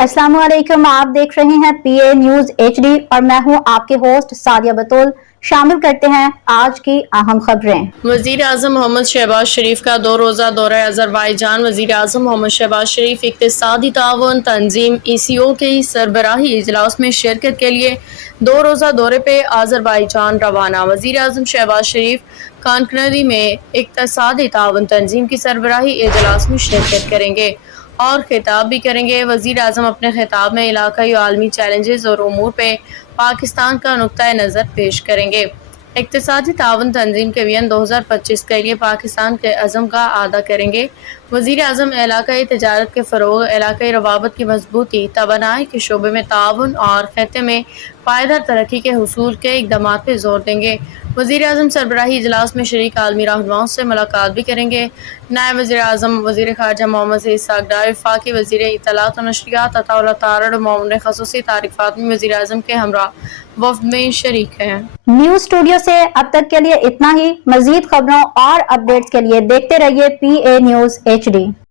अस्सलाम वालेकुम, आप देख रहे हैं PA न्यूज HD और मैं हूं आपके होस्ट सादिया बतूल। शामिल करते हैं आज की अहम खबरें। वज़ीर आज़म मोहम्मद शहबाज शरीफ का 2 रोज़ा दौरा अज़रबाईजान। वज़ीर आज़म मोहम्मद शहबाज शरीफ इक़्तिसादी ताउन तंजीम ECO के सरबराही इजलास में शिरकत के लिए 2 रोज़ा दौरे पे अज़रबाईजान रवाना। वज़ीर आज़म शहबाज शरीफ कानक्रेदी में इक़्तिसादी ताउन तंजीम की सरबराही इजलास में शिरकत करेंगे और खिताब भी करेंगे। वज़ीर आज़म अपने खिताब में इलाकाई और आलमी चैलेंजेस और उमूर पे पाकिस्तान का नुक्ता नज़र पेश करेंगे। इक़्तिसादी ताउन तंजीम के विजन 2025 के लिए पाकिस्तान के अज़म का अदा करेंगे। वज़ीर आज़म इलाकाई तजारत के फ़रोग़, इलाकाई रवाबत की मजबूती, तवानाई के शोबे में ताउन और खित्ते में पायदार तरक्की के हुसूल के इक़दामात पर जोर देंगे। वज़ीर आज़म सरबराही इजलास में शरीक आलमी रहनुमाओं से मुलाकात भी करेंगे। नायब वज़ीर आज़म वज़ीर ख़ारजा मोहम्मद इसहाक़ डार, वफ़ाक़ी वज़ीर इत्तलात व नशरियात अताउल्लाह तारड़ और मामून ख़ुसूसी तारिक फ़ातिमी वज़ीर आज़म के हमरा वफ़द में शरीक हैं। न्यूज स्टूडियो से अब तक के लिए इतना ही। मज़ीद खबरों और अपडेट्स के लिए देखते रहिए PA न्यूज HD।